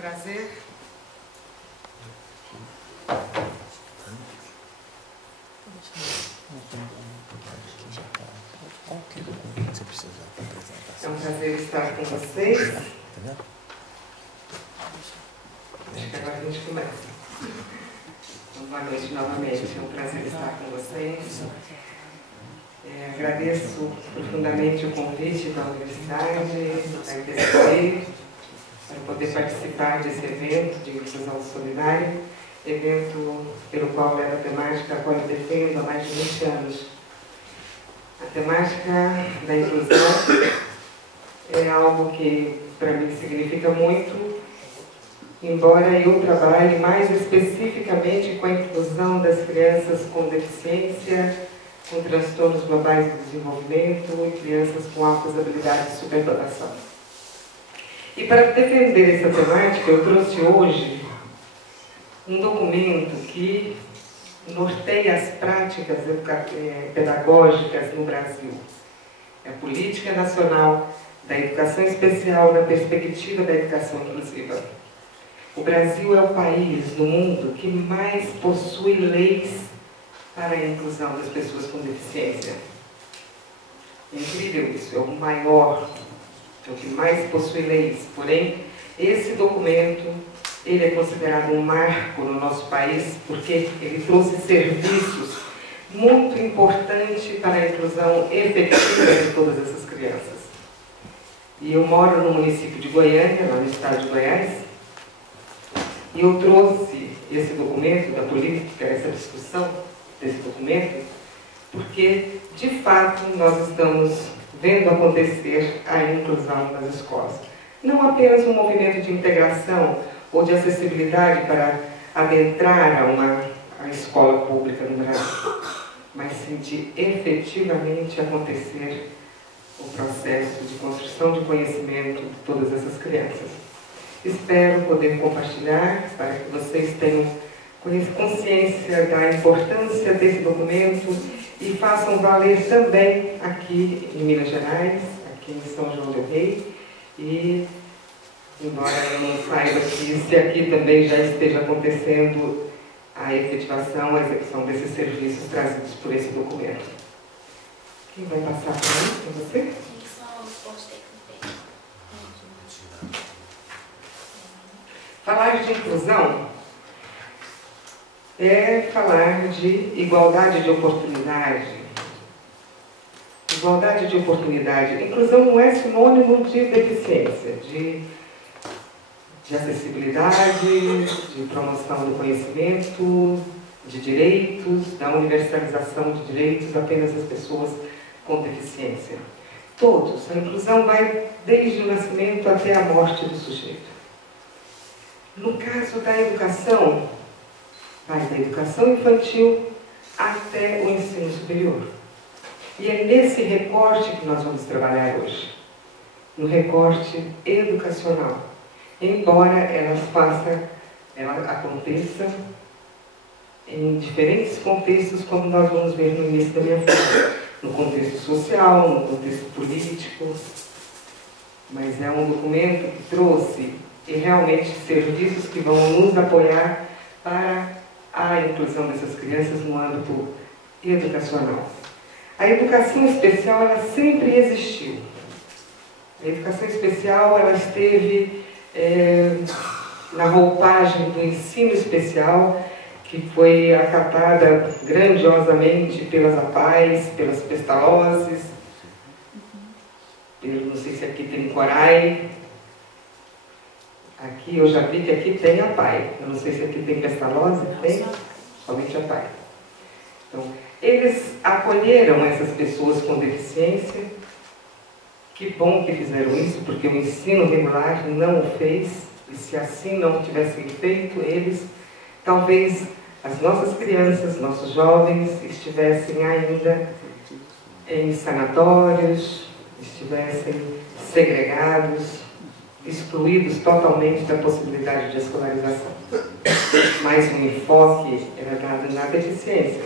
prazer. É um prazer estar com vocês. Acho que agora a gente começa. Então, boa noite novamente. É um prazer estar com vocês. Agradeço profundamente o convite da Universidade, da IPCC, para poder participar desse evento de inclusão solidária, evento pelo qual leva a temática a qual eu defendo há mais de 20 anos. A temática da inclusão é algo que para mim significa muito, embora eu trabalhe mais especificamente com a inclusão das crianças com deficiência, com transtornos globais do desenvolvimento e crianças com altas habilidades de superdotação. E para defender essa temática, eu trouxe hoje um documento que norteia as práticas pedagógicas no Brasil. É a Política Nacional da Educação Especial na Perspectiva da Educação Inclusiva. O Brasil é o país no mundo que mais possui leis para a inclusão das pessoas com deficiência. É incrível isso, é o maior, é o que mais possui leis. Porém, esse documento, ele é considerado um marco no nosso país, porque ele trouxe serviços muito importantes para a inclusão efetiva de todas essas crianças. E eu moro no município de Goiânia, lá no estado de Goiás, e eu trouxe esse documento da política, essa discussão desse documento, porque, de fato, nós estamos vendo acontecer a inclusão nas escolas. Não apenas um movimento de integração ou de acessibilidade para adentrar a escola pública no Brasil, mas sim de efetivamente acontecer o processo de construção de conhecimento de todas essas crianças. Espero poder compartilhar para que vocês tenham consciência da importância desse documento e façam valer também aqui em Minas Gerais, aqui em São João del Rei, e embora eu não saiba se aqui também já esteja acontecendo a efetivação, a execução desses serviços trazidos por esse documento. Quem vai passar para mim? É você? Falar de inclusão é falar de igualdade de oportunidade. Igualdade de oportunidade. Inclusão não é sinônimo de deficiência, de acessibilidade, de promoção do conhecimento, de direitos, da universalização de direitos apenas das pessoas com deficiência. Todos. A inclusão vai desde o nascimento até a morte do sujeito. No caso da educação, vai da educação infantil até o ensino superior. E é nesse recorte que nós vamos trabalhar hoje. No recorte educacional. Embora ela aconteça em diferentes contextos, como nós vamos ver no início da minha fala. No contexto social, no contexto político. Mas é um documento que trouxe realmente serviços que vão nos apoiar para a inclusão dessas crianças no âmbito educacional. A educação especial, ela sempre existiu. A educação especial, ela esteve na roupagem do ensino especial, que foi acatada grandiosamente pelas APAES, pelas Pestalozes, não sei se aqui tem Corai. Aqui, eu já vi que aqui tem APAE. Eu não sei se aqui tem Pestalozzi, tem? Somente APAE. Então, eles acolheram essas pessoas com deficiência. Que bom que fizeram isso, porque o ensino regular não o fez. E se assim não tivessem feito, eles, talvez as nossas crianças, nossos jovens, estivessem ainda em sanatórios, estivessem segregados, excluídos totalmente da possibilidade de escolarização. Mas o enfoque era dado na deficiência.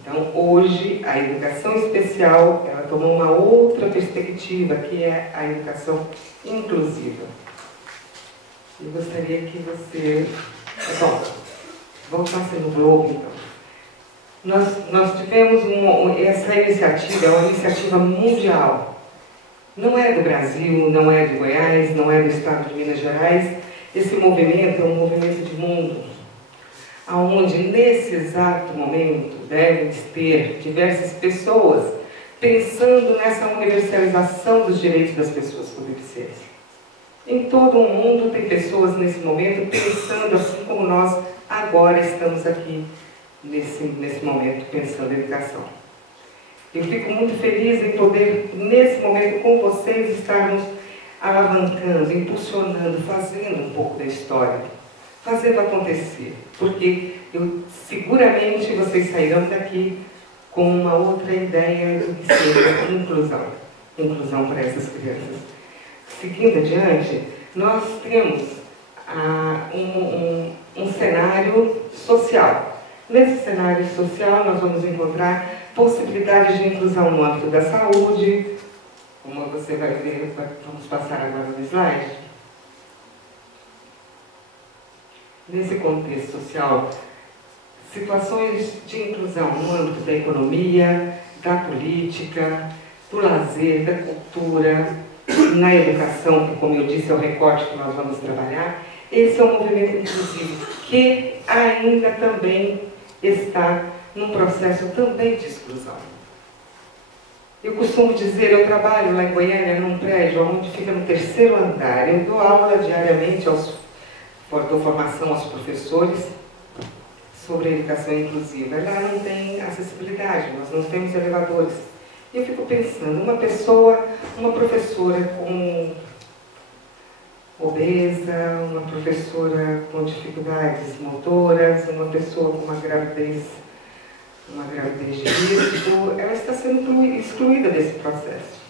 Então, hoje, a educação especial, ela tomou uma outra perspectiva, que é a educação inclusiva. Eu gostaria que você... Bom, voltasse no Globo, então. Nós tivemos essa iniciativa, é uma iniciativa mundial. Não é do Brasil, não é de Goiás, não é do estado de Minas Gerais. Esse movimento é um movimento de mundo, onde nesse exato momento devem ter diversas pessoas pensando nessa universalização dos direitos das pessoas com deficiência. Em todo o mundo tem pessoas nesse momento pensando assim como nós agora estamos aqui nesse momento pensando em educação. Eu fico muito feliz em poder, nesse momento, com vocês, estarmos alavancando, impulsionando, fazendo um pouco da história, fazendo acontecer, porque seguramente vocês sairão daqui com uma outra ideia do que seja inclusão para essas crianças. Seguindo adiante, nós temos um cenário social. Nesse cenário social, nós vamos encontrar possibilidades de inclusão no âmbito da saúde, como você vai ver, vamos passar agora no slide. Nesse contexto social, situações de inclusão no âmbito da economia, da política, do lazer, da cultura, na educação, que, como eu disse, é o recorte que nós vamos trabalhar. Esse é um movimento inclusivo que ainda também está num processo também de exclusão. Eu costumo dizer, eu trabalho lá em Goiânia, num prédio onde fica no 3º andar. Eu dou aula diariamente, dou formação aos professores sobre a educação inclusiva. Lá não tem acessibilidade, nós não temos elevadores. E eu fico pensando, uma professora com obesa, uma professora com dificuldades motoras, uma pessoa com uma gravidez de risco, ela está sendo excluída desse processo.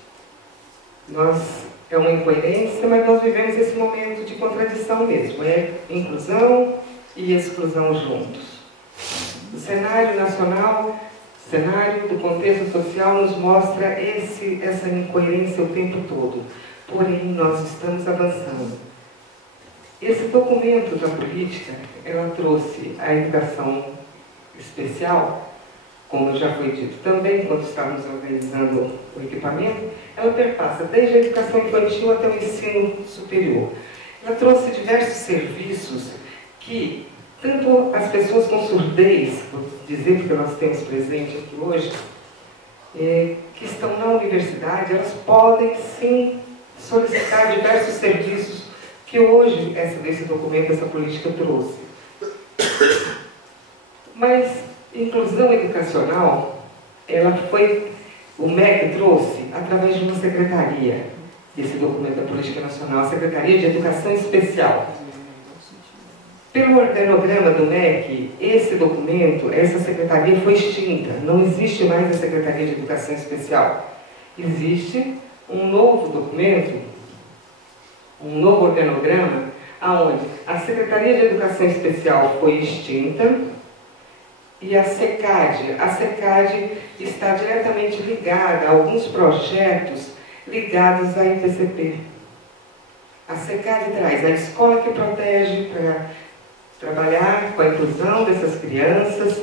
É uma incoerência, mas nós vivemos esse momento de contradição mesmo, é inclusão e exclusão juntos. O cenário nacional, o cenário do contexto social nos mostra essa incoerência o tempo todo. Porém, nós estamos avançando. Esse documento da política, ela trouxe a educação especial, como já foi dito também, quando estávamos organizando o equipamento, ela perpassa desde a educação infantil até o ensino superior. Ela trouxe diversos serviços que, tanto as pessoas com surdez, vou dizer porque nós temos presente aqui hoje, que estão na universidade, elas podem sim solicitar diversos serviços que hoje esse documento, essa política trouxe. Mas inclusão educacional, o MEC trouxe através de uma secretaria, esse documento da Política Nacional, a Secretaria de Educação Especial. Pelo organograma do MEC, esse documento, essa secretaria foi extinta, não existe mais a Secretaria de Educação Especial. Existe um novo documento, um novo organograma, onde a Secretaria de Educação Especial foi extinta, e a SECAD está diretamente ligada a alguns projetos ligados à IPCP. A SECAD traz a escola que protege para trabalhar com a inclusão dessas crianças,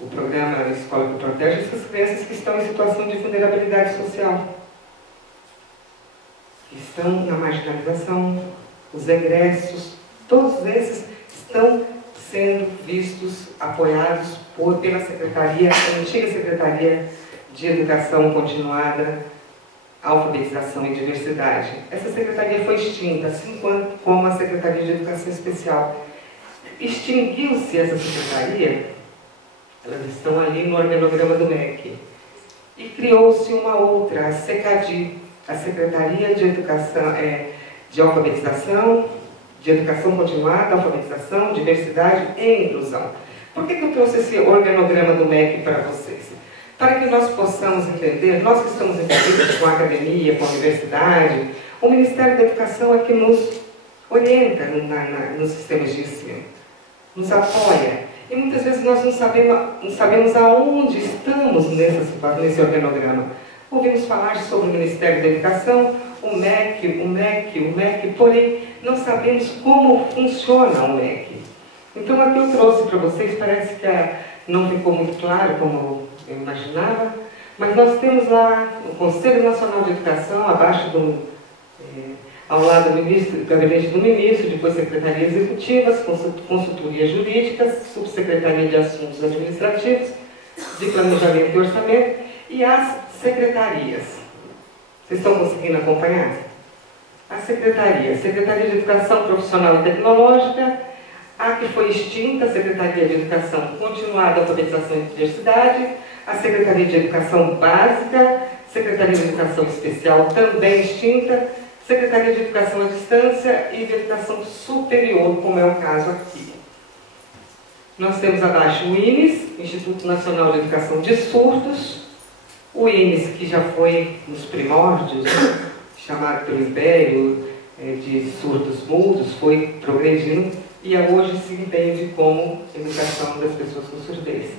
o programa Escola que Protege essas crianças que estão em situação de vulnerabilidade social, que estão na marginalização, os egressos, todos esses estão sendo vistos, apoiados pela Secretaria, a antiga Secretaria de Educação Continuada, Alfabetização e Diversidade. Essa secretaria foi extinta, assim como a Secretaria de Educação Especial. Extinguiu-se essa secretaria, elas estão ali no organograma do MEC, e criou-se uma outra, a SECAD, a Secretaria de Educação, de Alfabetização, de Educação Continuada, Alfabetização, Diversidade e Inclusão. Por que eu trouxe esse organograma do MEC para vocês? Para que nós possamos entender, nós que estamos envolvidos com a academia, com a universidade, o Ministério da Educação é que nos orienta nos sistemas de ensino, nos apoia. E muitas vezes nós não sabemos aonde estamos nesse organograma. Ouvimos falar sobre o Ministério da Educação, o MEC, porém não sabemos como funciona o MEC. Então aqui eu trouxe para vocês, parece que não ficou muito claro como eu imaginava, mas nós temos lá o Conselho Nacional de Educação, abaixo ao lado do gabinete do ministro, depois secretarias executivas, consultoria jurídica, subsecretaria de assuntos administrativos, de planejamento e orçamento, e as secretarias. Vocês estão conseguindo acompanhar? A Secretaria de Educação Profissional e Tecnológica, a que foi extinta, a Secretaria de Educação Continuada, Alfabetização e Diversidade, a Secretaria de Educação Básica, Secretaria de Educação Especial também extinta, Secretaria de Educação à Distância e de Educação Superior, como é o caso aqui. Nós temos abaixo o INES, Instituto Nacional de Educação de Surdos, o INES, que já foi nos primórdios, chamado pelo Império de surdos mudos, foi progredindo e hoje se entende como educação das pessoas com surdez.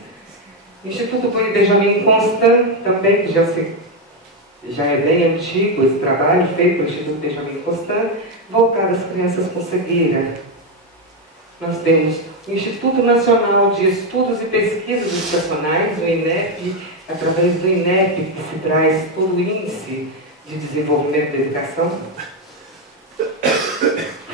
Instituto Benjamin Constant, também, que já é bem antigo esse trabalho feito pelo Instituto Benjamin Constant, voltado às crianças com cegueira. Nós temos o Instituto Nacional de Estudos e Pesquisas Educacionais, o INEP, através do INEP, que se traz todo o índice de desenvolvimento da educação.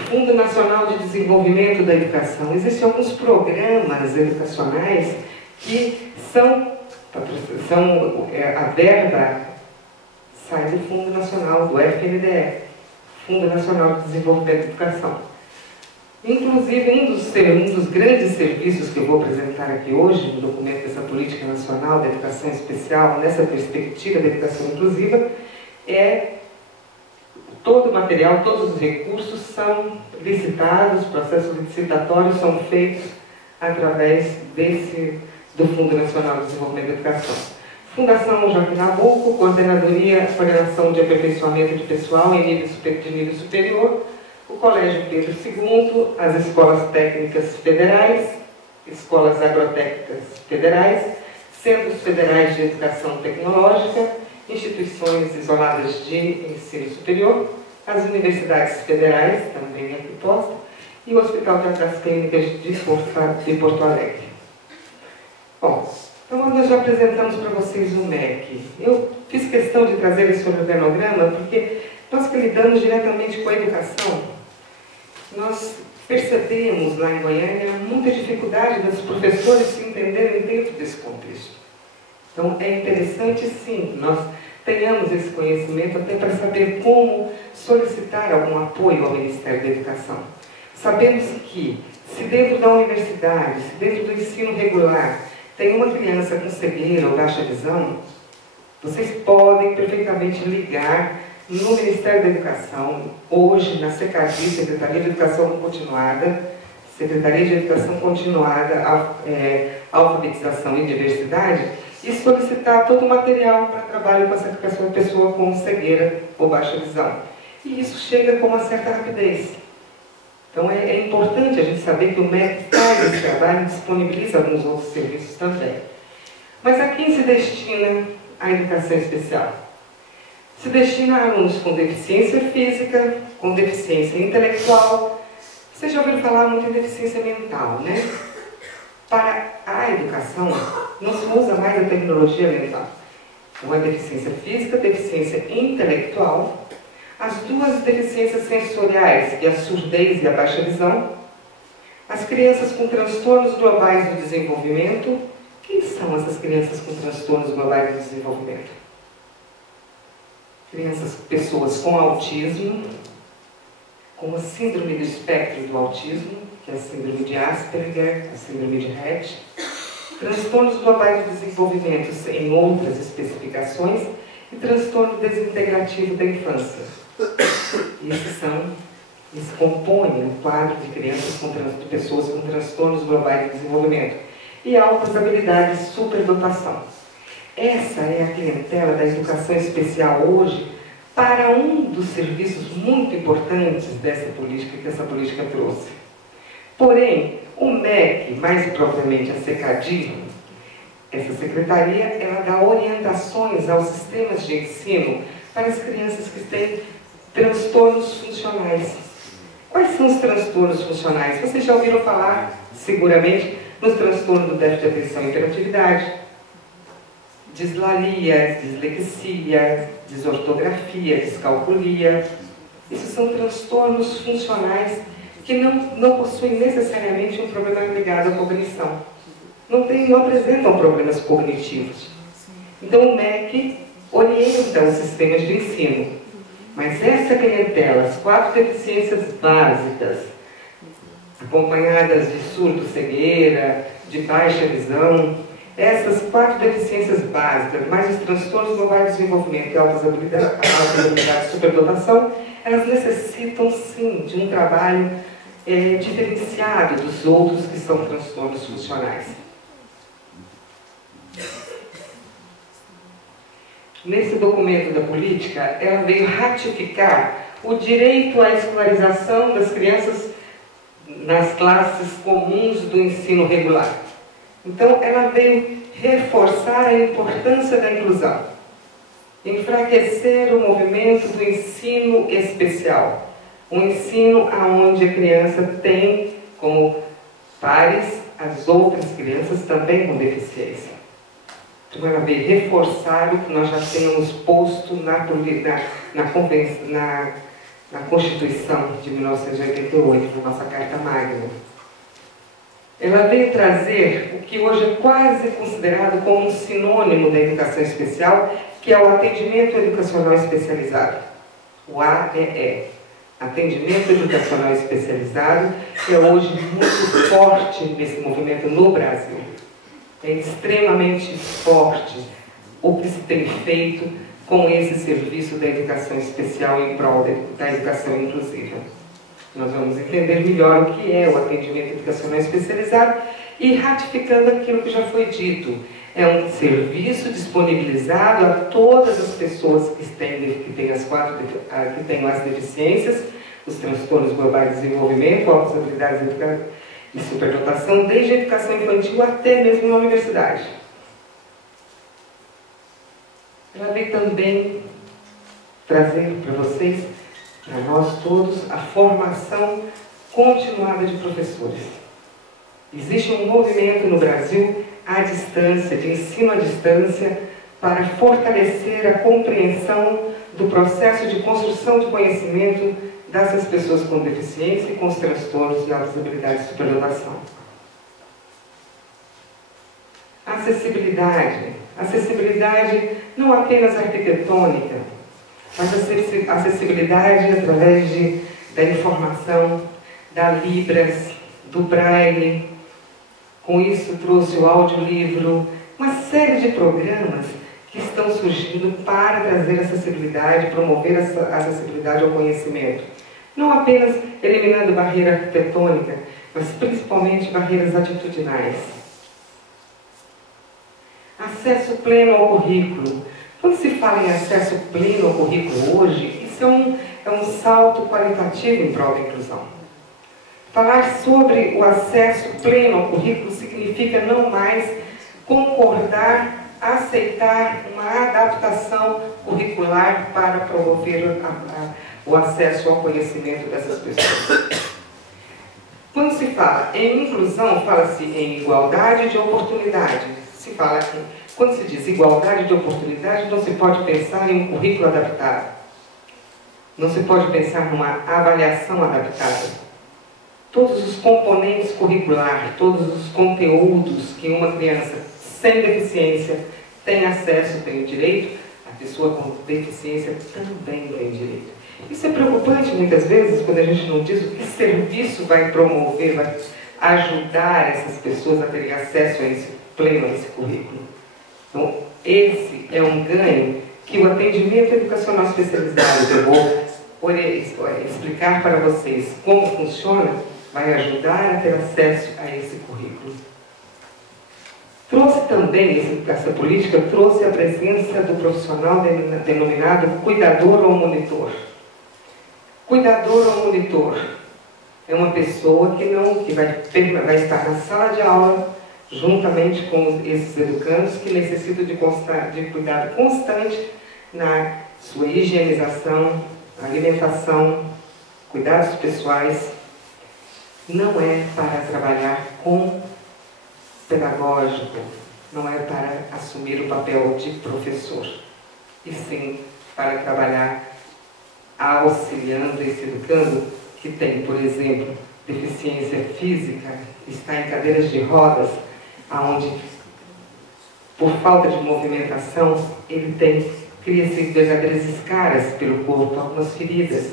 Fundo Nacional de Desenvolvimento da Educação. Existem alguns programas educacionais que a verba sai do Fundo Nacional, do FNDE, Fundo Nacional de Desenvolvimento da Educação. Inclusive, um dos grandes serviços que eu vou apresentar aqui hoje, no documento dessa Política Nacional da Educação Especial, nessa perspectiva da educação inclusiva, todo o material, todos os recursos são licitados, processos licitatórios são feitos através do Fundo Nacional de Desenvolvimento da Educação. Fundação Joaquim Nabuco, Coordenação de Aperfeiçoamento de Pessoal de nível superior, o Colégio Pedro II, as Escolas Técnicas Federais, Escolas Agrotécnicas Federais, Centros Federais de Educação Tecnológica, instituições isoladas de ensino superior, as universidades federais, também aqui posta, e o Hospital de Atrás Clínicas de Porto Alegre. Bom, então nós já apresentamos para vocês o MEC. Eu fiz questão de trazer esse organograma porque nós que lidamos diretamente com a educação, nós percebemos lá em Goiânia muita dificuldade dos professores se entenderem dentro desse contexto. Então é interessante sim que nós tenhamos esse conhecimento até para saber como solicitar algum apoio ao Ministério da Educação. Sabemos que se dentro da universidade, se dentro do ensino regular, tem uma criança com cegueira ou baixa visão, vocês podem perfeitamente ligar no Ministério da Educação, hoje na SECADI, Secretaria de Educação Continuada, Secretaria de Educação Continuada, Alfabetização e Diversidade, e solicitar todo o material para trabalho com essa pessoa com cegueira ou baixa visão. E isso chega com uma certa rapidez. Então é importante a gente saber que o MEC faz esse trabalho e disponibiliza alguns outros serviços também. Mas a quem se destina a educação especial? Se destina a alunos com deficiência física, com deficiência intelectual. Vocês já ouviram falar muito em deficiência mental, né? Para a educação, não se usa mais a tecnologia mental. Então, é deficiência física, deficiência intelectual, as duas deficiências sensoriais, que é a surdez e a baixa visão, as crianças com transtornos globais do desenvolvimento. Quem são essas crianças com transtornos globais do desenvolvimento? Pessoas com autismo, com a síndrome do espectro do autismo, que é a síndrome de Asperger, a síndrome de Rett, transtornos globais do desenvolvimento em outras especificações e transtorno desintegrativo da infância. Isso compõe o quadro de crianças de pessoas com transtornos globais do desenvolvimento e altas habilidades de superdotação. Essa é a clientela da educação especial hoje para um dos serviços muito importantes dessa política que essa política trouxe. Porém, o MEC, mais propriamente a SECADI, Essa secretaria, ela dá orientações aos sistemas de ensino para as crianças que têm transtornos funcionais. Quais são os transtornos funcionais? Vocês já ouviram falar, seguramente, nos transtornos do déficit de atenção e hiperatividade, dislalia, dislexia, desortografia, descalculia. Esses são transtornos funcionais que não possuem necessariamente um problema ligado à cognição. Não apresentam problemas cognitivos. Então o MEC orienta os sistemas de ensino. Mas essa clientela, as 4 deficiências básicas, acompanhadas de surdo-cegueira, de baixa visão, essas 4 deficiências básicas, mais os transtornos globais de desenvolvimento e altas habilidades de superdotação, elas necessitam sim de um trabalho diferenciado dos outros que são transtornos funcionais. Nesse documento da política, ela veio ratificar o direito à escolarização das crianças nas classes comuns do ensino regular. Então, ela veio reforçar a importância da inclusão, enfraquecer o movimento do ensino especial, um ensino onde a criança tem como pares as outras crianças também com deficiência. Então, ela veio reforçar o que nós já tínhamos posto na Constituição de 1988, na nossa Carta Magna. Ela veio trazer o que hoje é quase considerado como um sinônimo da educação especial, que é o atendimento educacional especializado, o AEE. Atendimento educacional especializado, que é hoje muito forte nesse movimento no Brasil. É extremamente forte o que se tem feito com esse serviço da educação especial em prol da educação inclusiva. Nós vamos entender melhor o que é o atendimento educacional especializado e ratificando aquilo que já foi dito. É um serviço disponibilizado a todas as pessoas que têm as deficiências, os transtornos globais de desenvolvimento, altas habilidades e superdotação, desde a educação infantil até mesmo na universidade. Ela veio também trazer para vocês, para nós todos, a formação continuada de professores. Existe um movimento no Brasil à distância, de ensino à distância, para fortalecer a compreensão do processo de construção de conhecimento dessas pessoas com deficiência e com os transtornos e altas habilidades de superdotação. Acessibilidade. Acessibilidade não apenas arquitetônica, mas acessibilidade através da informação, da Libras, do Braille. Com isso trouxe o audiolivro, uma série de programas que estão surgindo para trazer acessibilidade, promover a acessibilidade ao conhecimento. Não apenas eliminando barreira arquitetônica, mas principalmente barreiras atitudinais. Acesso pleno ao currículo. Quando se fala em acesso pleno ao currículo hoje, isso é um salto qualitativo em prol da inclusão. Falar sobre o acesso pleno ao currículo significa não mais concordar, aceitar uma adaptação curricular para promover o acesso ao conhecimento dessas pessoas. Quando se fala em inclusão, fala-se em igualdade de oportunidade. Quando se diz igualdade de oportunidade, não se pode pensar em um currículo adaptado. Não se pode pensar numa avaliação adaptada. Todos os componentes curriculares, todos os conteúdos que uma criança sem deficiência tem acesso, tem o direito, a pessoa com deficiência também tem direito. Isso é preocupante muitas vezes quando a gente não diz o que serviço vai promover, vai ajudar essas pessoas a terem acesso a esse pleno, a esse currículo. Então, esse é um ganho que o atendimento educacional especializado, eu vou explicar para vocês como funciona, vai ajudar a ter acesso a esse currículo. Trouxe também, essa política trouxe a presença do profissional denominado cuidador ou monitor. Cuidador ou monitor é uma pessoa que vai estar na sala de aula, juntamente com esses educandos que necessitam de cuidado constante na sua higienização, alimentação, cuidados pessoais. Não é para trabalhar com pedagógico, não é para assumir o papel de professor, e sim para trabalhar auxiliando esse educando que tem, por exemplo, deficiência física, está em cadeiras de rodas, onde, por falta de movimentação, ele cria-se verdadeiras escaras pelo corpo, algumas feridas.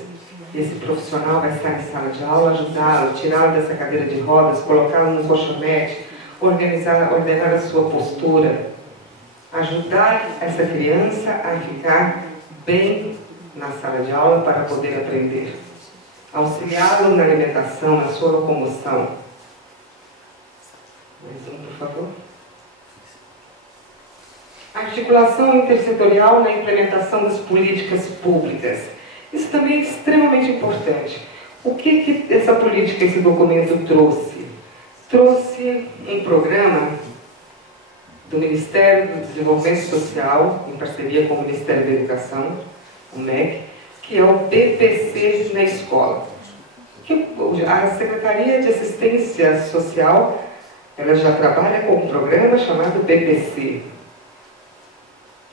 Esse profissional vai estar em sala de aula, ajudá-lo, tirá-lo dessa cadeira de rodas, colocá-lo num colchonete, ordenar a sua postura, ajudar essa criança a ficar bem na sala de aula para poder aprender, auxiliá-lo na alimentação, na sua locomoção. Mais um, por favor. Articulação intersetorial na implementação das políticas públicas. Isso também é extremamente importante. O que essa política, esse documento trouxe? Trouxe um programa do Ministério do Desenvolvimento Social, em parceria com o Ministério da Educação, o MEC, que é o BPC na escola. A Secretaria de Assistência Social, ela já trabalha com um programa chamado BPC.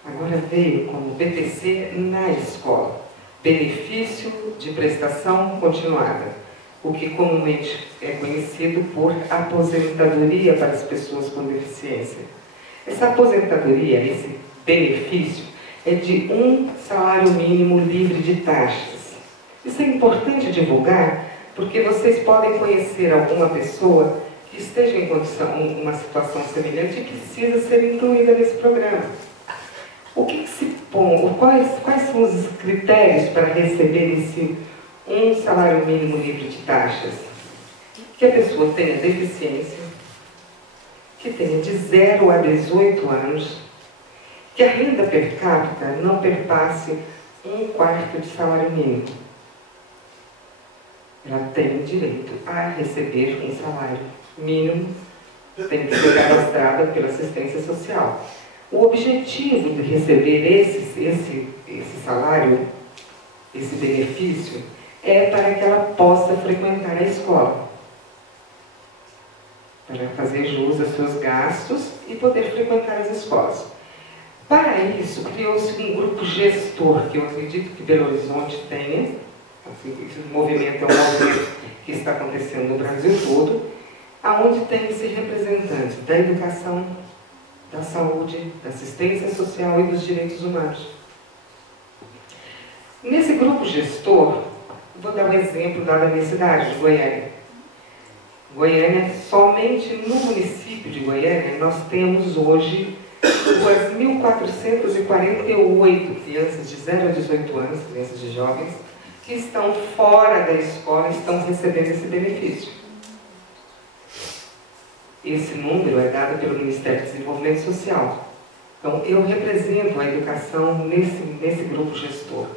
Agora veio como BPC na escola. Benefício de prestação continuada, o que comumente é conhecido por aposentadoria para as pessoas com deficiência. Essa aposentadoria, esse benefício, é de um salário mínimo livre de taxas. Isso é importante divulgar, porque vocês podem conhecer alguma pessoa que esteja em uma situação semelhante e que precisa ser incluída nesse programa. O que se põe, quais são os critérios para receber esse um salário mínimo livre de taxas? Que a pessoa tenha deficiência, que tenha de 0 a 18 anos, que a renda per capita não perpasse 1/4 de salário mínimo. Ela tem direito a receber um salário mínimo, tem que ser cadastrada pela assistência social. O objetivo de receber esse salário, esse benefício, é para que ela possa frequentar a escola, para fazer jus aos seus gastos e poder frequentar as escolas. Para isso, criou-se um grupo gestor, que eu acredito que Belo Horizonte tenha. Esse movimento é um movimento que está acontecendo no Brasil todo, onde tem-se representantes da educação, da saúde, da assistência social e dos direitos humanos. Nesse grupo gestor, vou dar um exemplo da minha cidade, de Goiânia. Goiânia, somente no município de Goiânia, nós temos hoje 2.448 crianças de 0 a 18 anos, crianças de jovens, que estão fora da escola e estão recebendo esse benefício. Esse número é dado pelo Ministério do Desenvolvimento Social. Então, eu represento a educação nesse grupo gestor.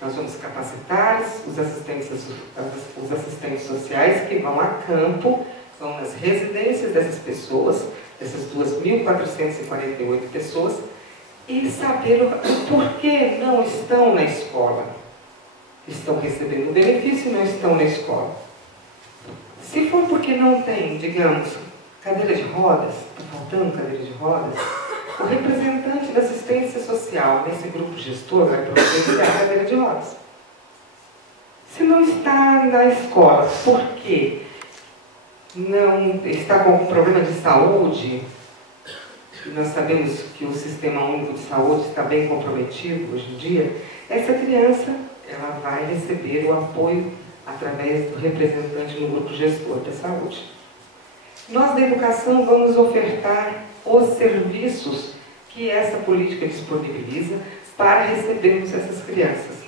Nós vamos capacitar os assistentes sociais que vão a campo, vão nas residências dessas pessoas, dessas 2.448 pessoas, e saber o porquê não estão na escola. Estão recebendo o benefício e não estão na escola. Se for porque não tem, digamos, cadeira de rodas, está faltando cadeira de rodas, o representante da assistência social nesse grupo gestor vai providenciar a cadeira de rodas. Se não está na escola, por quê? Não está com problema de saúde, e nós sabemos que o Sistema Único de Saúde está bem comprometido hoje em dia, essa criança ela vai receber o apoio através do representante no grupo gestor da saúde. Nós da educação vamos ofertar os serviços que essa política disponibiliza para recebermos essas crianças.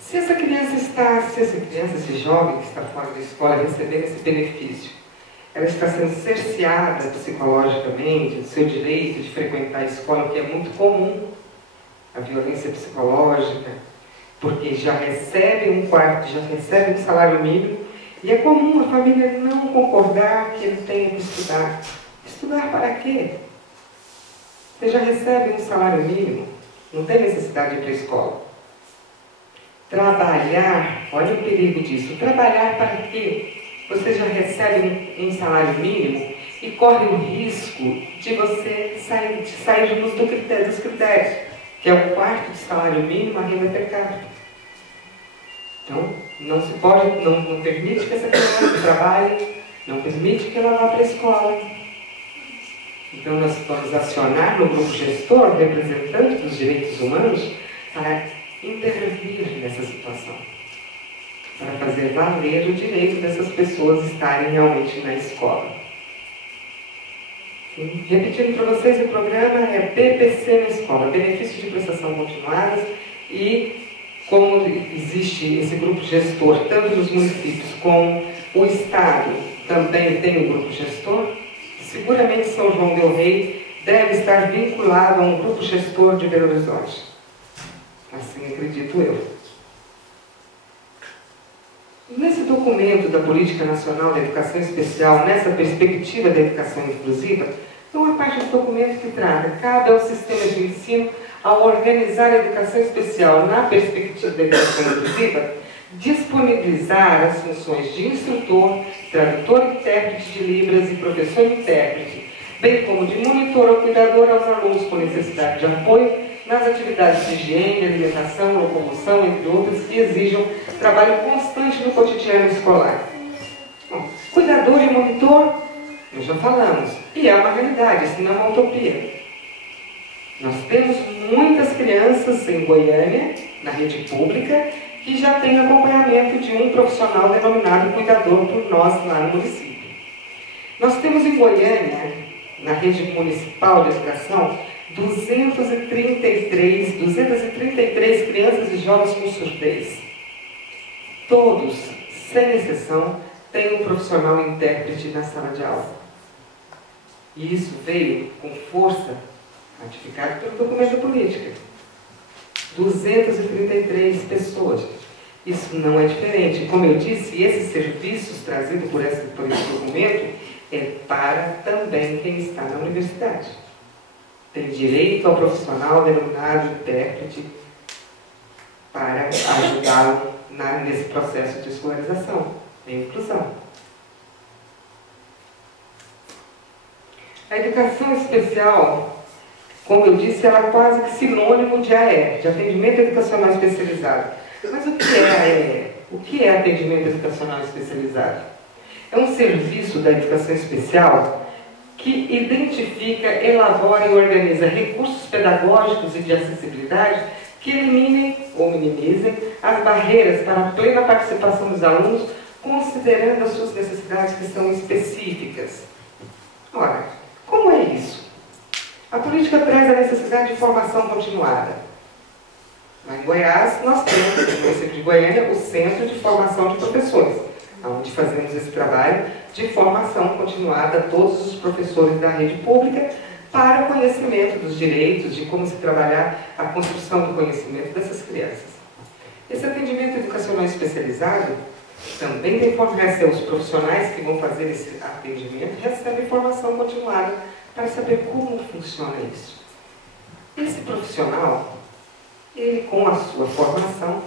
Se esse jovem que está fora da escola recebendo esse benefício, ela está sendo cerceada psicologicamente do seu direito de frequentar a escola, que é muito comum, a violência psicológica, porque já recebe 1/4, já recebe um salário mínimo, E é comum a família não concordar que ele tenha que estudar. Estudar para quê? Você já recebe um salário mínimo, não tem necessidade de ir para a escola. Trabalhar, olha o perigo disso, trabalhar para quê? Você já recebe um salário mínimo e corre o risco de você sair dos critérios, que é o quarto de salário mínimo, a renda per capita. Então, não se pode, não permite que essa criança trabalhe, não permite que ela vá para a escola. Então, nós vamos acionar no grupo gestor, representante dos direitos humanos, para intervir nessa situação, para fazer valer o direito dessas pessoas estarem realmente na escola. Sim. Repetindo para vocês, o programa é BPC na escola, Benefícios de Prestação Continuadas, e como existe esse grupo gestor, tanto nos municípios como o Estado também tem um grupo gestor, seguramente São João del Rei deve estar vinculado a um grupo gestor de Belo Horizonte. Assim acredito eu. Nesse documento da Política Nacional da Educação Especial, nessa perspectiva da educação inclusiva, tem uma parte do documento que trata: cabe ao sistema de ensino, ao organizar a educação especial na perspectiva da educação inclusiva, disponibilizar as funções de instrutor, tradutor e intérprete de Libras e professor intérprete, bem como de monitor ou cuidador aos alunos com necessidade de apoio nas atividades de higiene, alimentação, locomoção, entre outras, que exijam trabalho constante no cotidiano escolar. Bom, cuidador e monitor, nós já falamos, e é uma realidade, isso não é uma utopia. Nós temos muitas crianças em Goiânia, na rede pública, que já têm acompanhamento de um profissional denominado cuidador por nós lá no município. Nós temos em Goiânia, na rede municipal de educação, 233 crianças e jovens com surdez. Todos, sem exceção, têm um profissional intérprete na sala de aula. E isso veio com força, ratificado pelo documento da política. 233 pessoas. Isso não é diferente. Como eu disse, esses serviços trazidos por esse documento é para também quem está na universidade. Tem direito ao profissional denominado intérprete para ajudá-lo nesse processo de escolarização e inclusão. A educação especial, como eu disse, ela é quase que sinônimo de AE, de atendimento educacional especializado. Mas o que é AE? O que é atendimento educacional especializado? É um serviço da educação especial que identifica, elabora e organiza recursos pedagógicos e de acessibilidade que eliminem ou minimizem as barreiras para a plena participação dos alunos, considerando as suas necessidades que são específicas. Ora, como é isso? A política traz a necessidade de formação continuada. Lá em Goiás, nós temos, no município de Goiânia, o Centro de Formação de Professores, onde fazemos esse trabalho de formação continuada a todos os professores da rede pública para o conhecimento dos direitos, de como se trabalhar a construção do conhecimento dessas crianças. Esse atendimento educacional especializado também tem fornece os profissionais que vão fazer esse atendimento, recebem formação continuada para saber como funciona isso. Esse profissional, ele com a sua formação,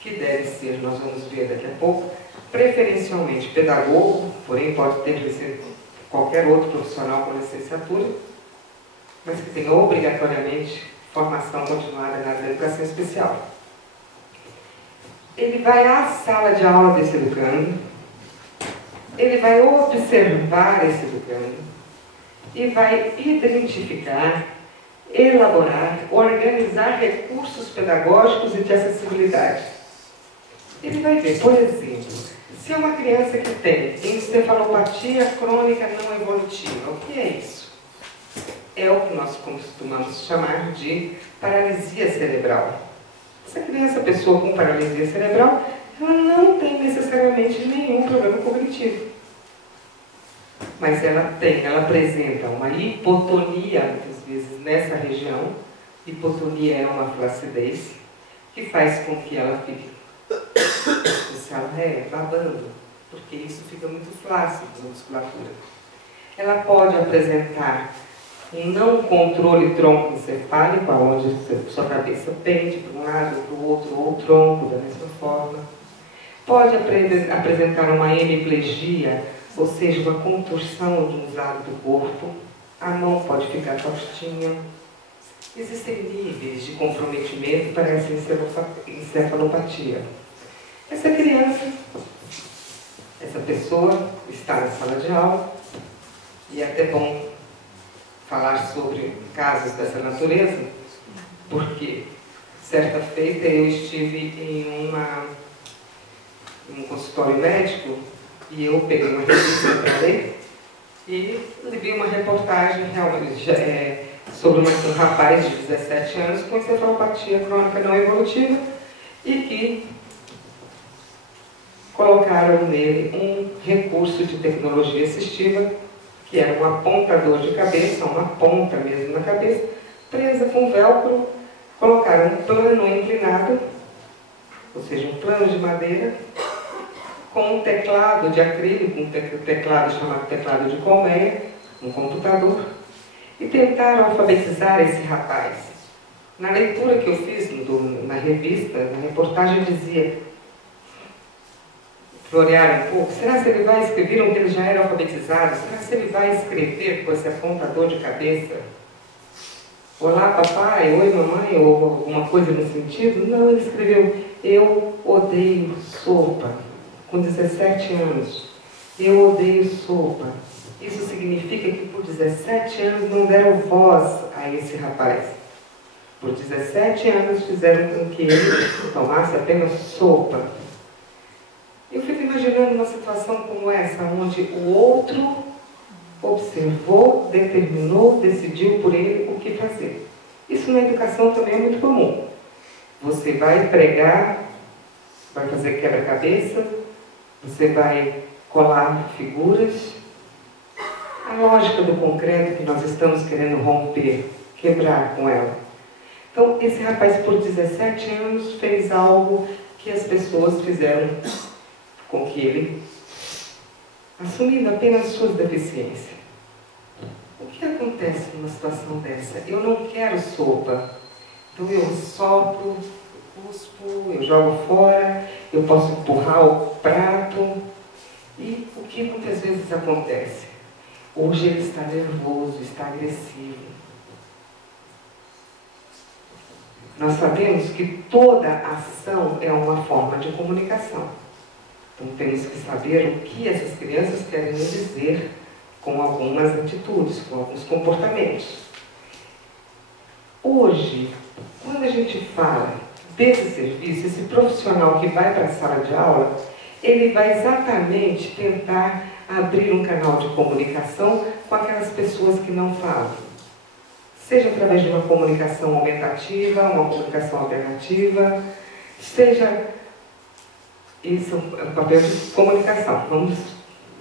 que deve ser, nós vamos ver daqui a pouco, preferencialmente pedagogo, porém pode ter que ser qualquer outro profissional com licenciatura, mas que tenha obrigatoriamente formação continuada na área da educação especial. Ele vai à sala de aula desse educando, ele vai observar esse educando e vai identificar, elaborar, organizar recursos pedagógicos e de acessibilidade. Ele vai ver, por exemplo, se é uma criança que tem encefalopatia crônica não evolutiva, o que é isso? É o que nós costumamos chamar de paralisia cerebral. Essa criança, pessoa com paralisia cerebral, ela não tem necessariamente nenhum problema cognitivo. Mas ela apresenta uma hipotonia, muitas vezes, nessa região. Hipotonia é uma flacidez que faz com que ela fique babando, porque isso fica muito flácido na musculatura. Ela pode apresentar um não controle troncoencefálico, onde sua cabeça pende para um lado, para o outro, ou o tronco da mesma forma. Pode apresentar uma hemiplegia, ou seja, uma contorção de um lado do corpo. A mão pode ficar tostinha. Existem níveis de comprometimento para essa encefalopatia. Essa criança, essa pessoa está na sala de aula, e é até bom falar sobre casos dessa natureza, porque certa feita eu estive em um consultório médico e eu peguei uma revista para ler e vi uma reportagem realmente sobre um rapaz de 17 anos com encefalopatia crônica não evolutiva e que colocaram nele um recurso de tecnologia assistiva, que era um apontador de cabeça, uma ponta mesmo na cabeça, presa com velcro, colocaram um plano inclinado, ou seja, um plano de madeira, com um teclado de acrílico, um teclado chamado teclado de colmeia, um computador, e tentaram alfabetizar esse rapaz. Na leitura que eu fiz na revista, na reportagem dizia, florearam um pouco, será que ele vai escrever, viram que ele já era alfabetizado, será que ele vai escrever com esse apontador de cabeça? Olá papai, oi mamãe, ou alguma coisa nesse sentido? Não, ele escreveu, eu odeio sopa, com 17 anos. Eu odeio sopa. Isso significa que por 17 anos não deram voz a esse rapaz. Por 17 anos fizeram com que ele tomasse apenas sopa. Eu fico imaginando uma situação como essa, onde o outro observou, determinou, decidiu por ele o que fazer. Isso na educação também é muito comum. Você vai pregar, vai fazer quebra-cabeça, você vai colar figuras. A lógica do concreto que nós estamos querendo romper, quebrar com ela. Então, esse rapaz, por 17 anos, fez algo que as pessoas fizeram com que ele, assumindo apenas suas deficiências. O que acontece numa situação dessa? Eu não quero sopa, então eu sopro, eu cuspo, eu jogo fora, eu posso empurrar o prato. E o que muitas vezes acontece? Hoje ele está nervoso, está agressivo. Nós sabemos que toda ação é uma forma de comunicação. Então temos que saber o que essas crianças querem nos dizer com algumas atitudes, com alguns comportamentos. Hoje, quando a gente fala desse serviço, esse profissional que vai para a sala de aula, ele vai exatamente tentar abrir um canal de comunicação com aquelas pessoas que não falam. Seja através de uma comunicação aumentativa, uma comunicação alternativa, seja... Isso é o papel de comunicação. Vamos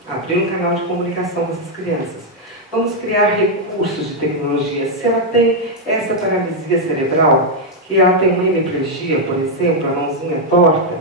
abrir um canal de comunicação com essas crianças. Vamos criar recursos de tecnologia. Se ela tem essa paralisia cerebral, que ela tem uma hemiplegia, por exemplo, a mãozinha torta,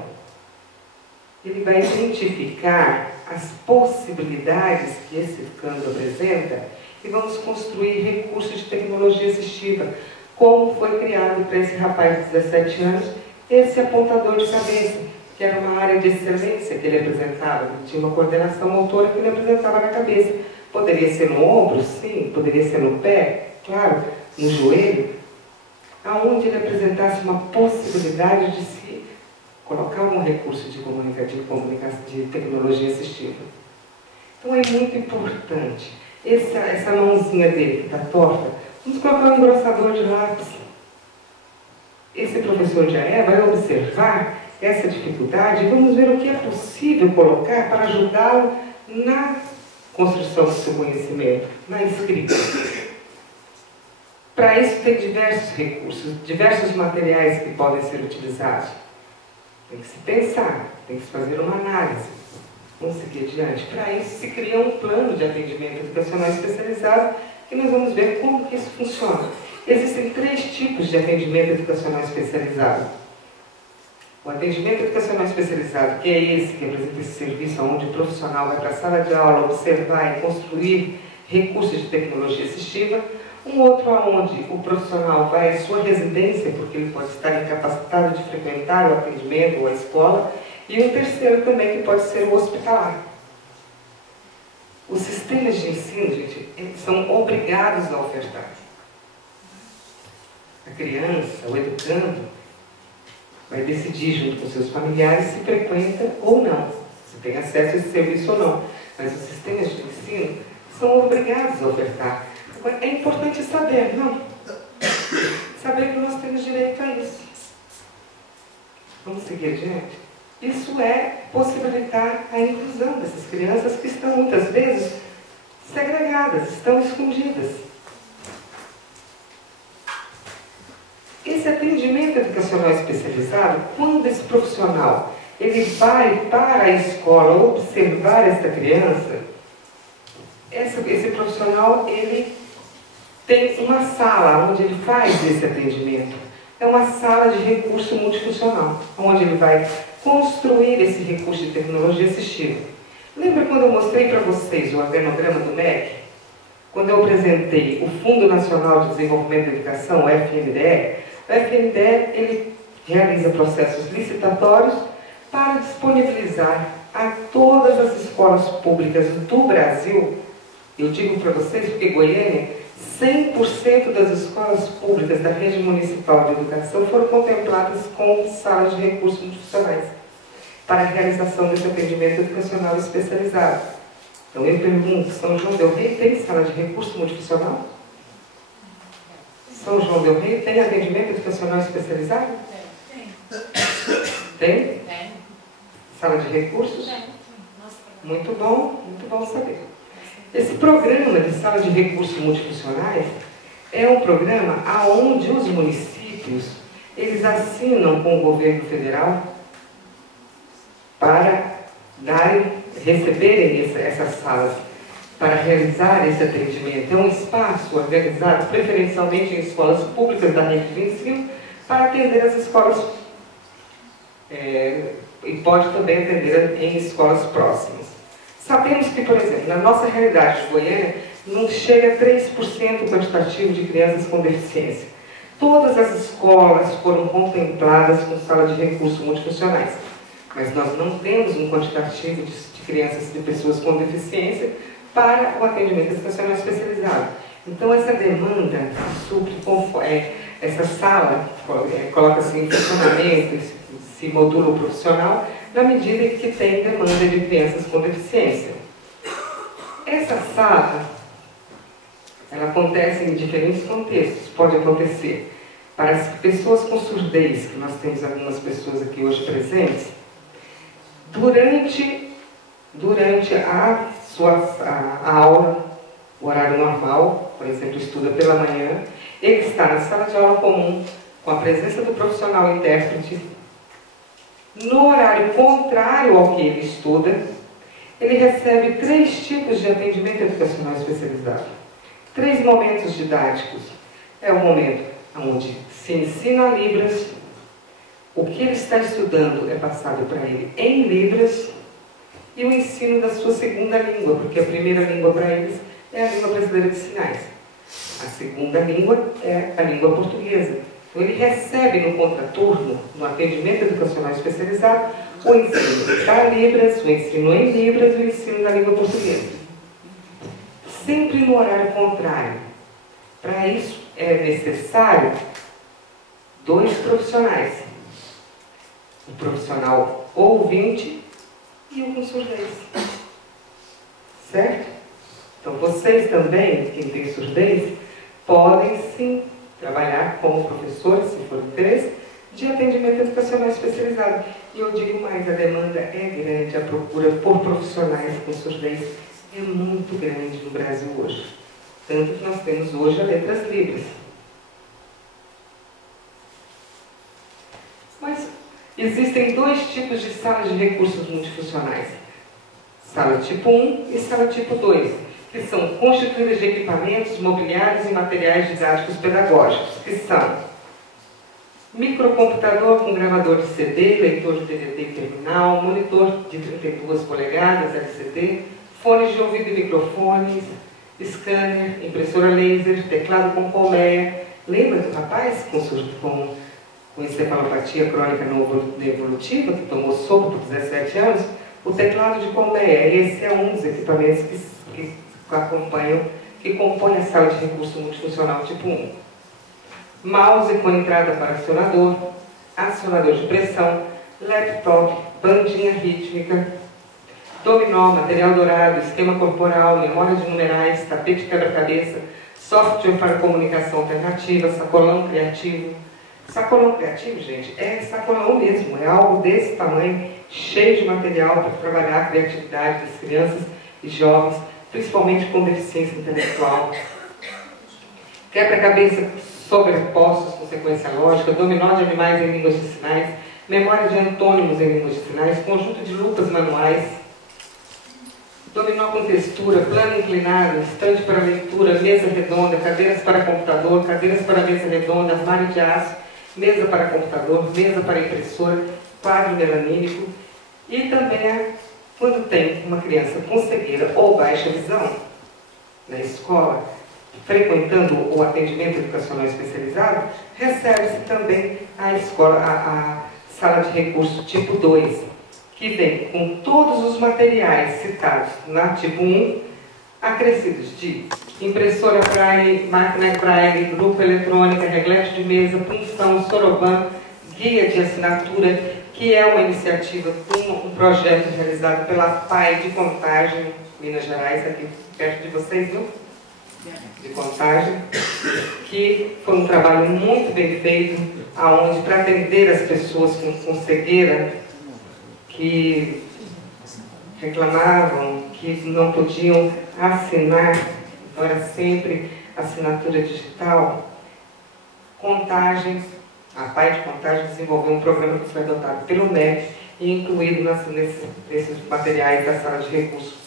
ele vai identificar as possibilidades que esse câmbio apresenta e vamos construir recursos de tecnologia assistiva. Como foi criado para esse rapaz de 17 anos, esse apontador de cabeça, que era uma área de excelência que ele apresentava, ele tinha uma coordenação motora que ele apresentava na cabeça. Poderia ser no ombro, sim, poderia ser no pé, claro, no joelho, aonde ele apresentasse uma possibilidade de se colocar algum recurso de comunicação, de tecnologia assistiva. Então é muito importante. Essa mãozinha dele que está torta, vamos colocar um engrossador de lápis. Esse professor de AE vai observar essa dificuldade e vamos ver o que é possível colocar para ajudá-lo na construção do seu conhecimento, na escrita. Para isso tem diversos recursos, diversos materiais que podem ser utilizados. Tem que se pensar, tem que se fazer uma análise. Vamos seguir adiante. Para isso se cria um plano de atendimento educacional especializado que nós vamos ver como que isso funciona. Existem 3 tipos de atendimento educacional especializado. O atendimento educacional especializado, que é esse, que apresenta esse serviço onde o profissional vai para a sala de aula observar e construir recursos de tecnologia assistiva. Um outro onde o profissional vai à sua residência, porque ele pode estar incapacitado de frequentar o atendimento ou a escola. E um terceiro também, que pode ser o hospitalar. Os sistemas de ensino, gente, eles são obrigados a ofertar. A criança, o educando, vai decidir junto com seus familiares se frequenta ou não, se tem acesso a esse serviço ou não. Mas os sistemas de ensino são obrigados a ofertar. Agora, é importante saber, não? Saber que nós temos direito a isso. Vamos seguir adiante? Isso é possibilitar a inclusão dessas crianças que estão, muitas vezes, segregadas, estão escondidas. Esse atendimento educacional especializado, quando esse profissional ele vai para a escola observar esta criança, esse profissional ele tem uma sala onde ele faz esse atendimento. É uma sala de recurso multifuncional, onde ele vai construir esse recurso de tecnologia assistiva. Lembra quando eu mostrei para vocês o organograma do MEC? Quando eu apresentei o Fundo Nacional de Desenvolvimento da Educação, o FNDE, o FNDE ele realiza processos licitatórios para disponibilizar a todas as escolas públicas do Brasil. Eu digo para vocês porque Goiânia, 100% das escolas públicas da rede municipal de educação foram contempladas com salas de recursos multifuncionais para a realização desse atendimento educacional especializado. Então eu pergunto, São João del Rei tem sala de recurso multifuncional? São João del Rei tem atendimento educacional especializado? Tem? Tem. Sala de recursos? Muito bom saber. Esse programa de sala de recursos multifuncionais é um programa onde os municípios eles assinam com o governo federal para receberem essas salas para realizar esse atendimento. É um espaço organizado preferencialmente em escolas públicas da rede de ensino para atender as escolas e pode também atender em escolas próximas. Sabemos que, por exemplo, na nossa realidade de Goiânia, não chega a 3% quantitativo de crianças com deficiência. Todas as escolas foram contempladas com sala de recursos multifuncionais, mas nós não temos um quantitativo de crianças de pessoas com deficiência para o atendimento educacional especializado. Então, essa demanda supre, essa sala coloca-se em funcionamento, esse módulo profissional, na medida em que tem demanda de crianças com deficiência. Essa sala, ela acontece em diferentes contextos. Pode acontecer para as pessoas com surdez, que nós temos algumas pessoas aqui hoje presentes, durante a aula, o horário normal, por exemplo, estuda pela manhã, ele está na sala de aula comum, com a presença do profissional intérprete. No horário contrário ao que ele estuda, ele recebe 3 tipos de atendimento educacional especializado. 3 momentos didáticos. É o momento onde se ensina Libras, o que ele está estudando é passado para ele em Libras, e o ensino da sua segunda língua, porque a primeira língua para eles é a língua brasileira de sinais. A segunda língua é a língua portuguesa. Então, ele recebe no contraturno, no atendimento educacional especializado, o ensino da Libras, o ensino em Libras e o ensino da língua portuguesa. Sempre no horário contrário. Para isso, é necessário 2 profissionais. O profissional ouvinte e o com surdez. Certo? Então, vocês também, quem tem surdez, podem sim trabalhar como professores, se for interesse, de atendimento educacional especializado. E eu digo mais, a demanda é grande, a procura por profissionais com surdez é muito grande no Brasil hoje. Tanto que nós temos hoje a Letras Libras. Mas existem 2 tipos de salas de recursos multifuncionais. Sala tipo 1 e sala tipo 2, que são constituídas de equipamentos, mobiliários e materiais didáticos pedagógicos, que são microcomputador com gravador de CD, leitor de DVD e terminal, monitor de 32 polegadas LCD, fones de ouvido e microfones, scanner, impressora laser, teclado com colmeia. Lembra do rapaz com encefalopatia crônica não evolutiva, que tomou soro por 17 anos? O teclado de colmeia, esse é um dos equipamentos que compõe a sala de recurso multifuncional tipo 1. Mouse com entrada para acionador de pressão, laptop, bandinha rítmica, dominó, material dourado, esquema corporal, memória de numerais, tapete quebra-cabeça, software para comunicação alternativa, sacolão criativo. Sacolão criativo, gente, é sacolão mesmo, é algo desse tamanho, cheio de material para trabalhar a criatividade das crianças e jovens, principalmente com deficiência intelectual. Quebra-cabeça sobrepostos com sequência lógica, dominó de animais em línguas de sinais, memória de antônimos em línguas de sinais, conjunto de lupas manuais, dominó com textura, plano inclinado, estande para leitura, mesa redonda, cadeiras para computador, cadeiras para mesa redonda, armário de aço, mesa para computador, mesa para impressora, quadro melanímico. E também, quando tem uma criança com cegueira ou baixa visão na escola, frequentando o atendimento educacional especializado, recebe-se também a sala de recurso tipo 2, que vem com todos os materiais citados na tipo 1, acrescidos de impressora Braille, máquina Braille, grupo eletrônica, reglete de mesa, punção, soroban, guia de assinatura, que é uma iniciativa, um projeto realizado pela PAI de Contagem, Minas Gerais, aqui perto de vocês, viu? De Contagem, que foi um trabalho muito bem feito, aonde para atender as pessoas com cegueira que reclamavam que não podiam assinar, então era sempre assinatura digital. Contagem, a PAI de Contagem desenvolveu um programa que foi adotado pelo MEC e incluído nesses materiais da sala de recursos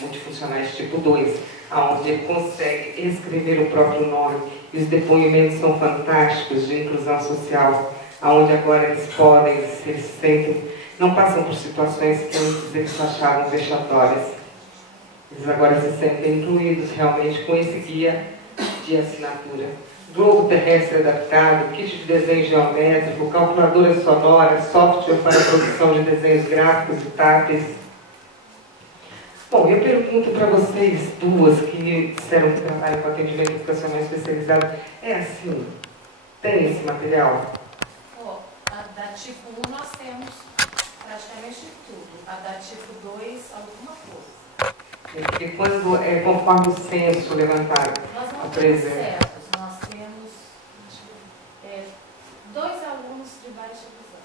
multifuncionais tipo 2, onde ele consegue escrever o próprio nome, e os depoimentos são fantásticos de inclusão social, onde agora eles podem, se sentem, não passam por situações que antes eles achavam vexatórias. Eles agora se sentem incluídos realmente com esse guia de assinatura. Globo terrestre adaptado, kit de desenho geométrico, calculadora sonora, software para a produção de desenhos gráficos e táteis. Bom, eu pergunto para vocês duas que disseram que trabalham com atendimento educacional especializado, é assim? Tem esse material? Da tipo 1 nós temos praticamente tudo. A da tipo 2, alguma coisa. Porque quando é conforme o censo levantado, nós não temos certos, nós temos 2 alunos de baixa visão.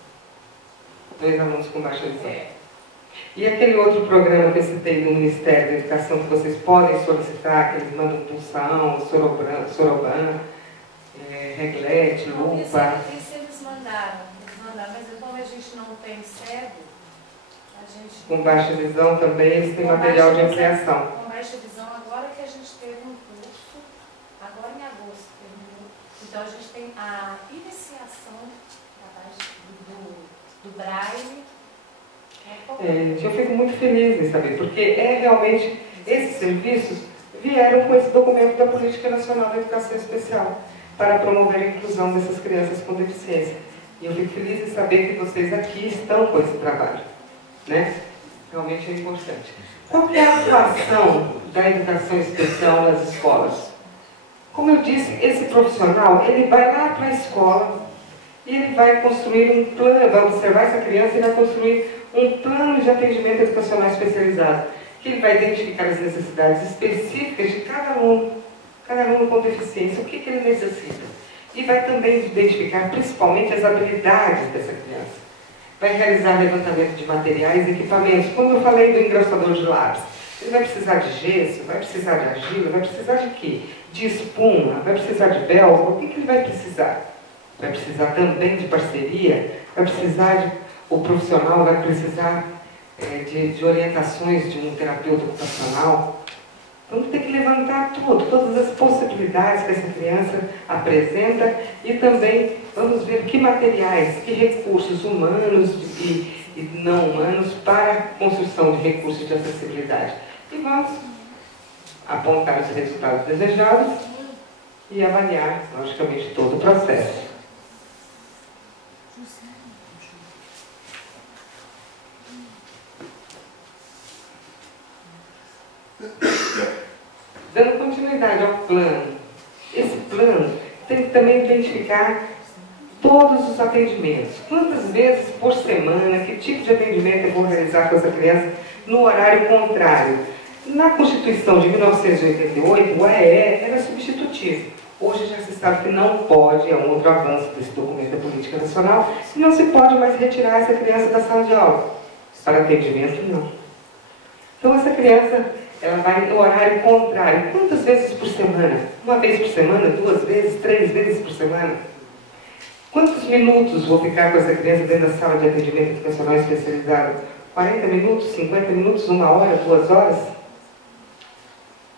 2 alunos com baixa visão. E aquele outro programa que eu citei do Ministério da Educação, que vocês podem solicitar, que eles mandam pulsão, soroban, reglete, lupa. Isso eles mandaram, mas como a gente não tem cego, a gente... Com baixa visão também, eles têm material de ampliação. Com baixa visão, agora que a gente teve um curso, agora em agosto terminou, então a gente tem a iniciação do Braille. Eu fico muito feliz em saber, porque realmente esses serviços vieram com esse documento da Política Nacional da Educação Especial para promover a inclusão dessas crianças com deficiência. E eu fico feliz em saber que vocês aqui estão com esse trabalho, né? Realmente é importante. Qual é a atuação da educação especial nas escolas? Como eu disse, esse profissional, ele vai lá para a escola e ele vai construir um plano, vai observar essa criança e vai construir um plano de atendimento educacional especializado, que ele vai identificar as necessidades específicas de cada aluno com deficiência, o que ele necessita. E vai também identificar principalmente as habilidades dessa criança. Vai realizar levantamento de materiais e equipamentos. Quando eu falei do engrossador de lápis, ele vai precisar de gesso, vai precisar de argila, vai precisar de quê? De espuma, vai precisar de velcro, o que ele vai precisar? Vai precisar também de parceria, vai precisar o profissional vai precisar de orientações de um terapeuta ocupacional. Vamos ter que levantar tudo, todas as possibilidades que essa criança apresenta e também vamos ver que materiais, que recursos humanos e não humanos para a construção de recursos de acessibilidade. E vamos apontar os resultados desejados e avaliar, logicamente, todo o processo. Dando continuidade ao plano, esse plano tem que também identificar todos os atendimentos. Quantas vezes por semana, que tipo de atendimento eu vou realizar com essa criança no horário contrário? Na Constituição de 1988, o AEE era substitutivo. Hoje já se sabe que não pode, é um outro avanço desse documento da Política Nacional, e não se pode mais retirar essa criança da sala de aula. Para atendimento, não. Então essa criança, ela vai no horário contrário. Quantas vezes por semana? Uma vez por semana? 2 vezes? 3 vezes por semana? Quantos minutos vou ficar com essa criança dentro da sala de atendimento educacional especializado? 40 minutos? 50 minutos? 1 hora? 2 horas?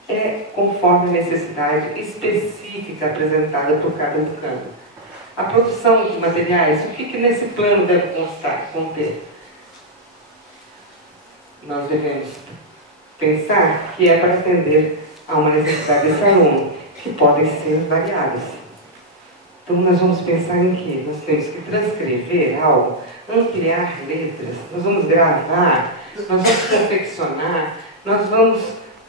É conforme a necessidade específica apresentada por cada educando. A produção de materiais, o que nesse plano deve conter? Nós devemos pensar que é para atender a uma necessidade desse aluno, que podem ser variadas. Então, nós vamos pensar em quê? Nós temos que transcrever algo, ampliar letras, nós vamos gravar, nós vamos confeccionar, nós vamos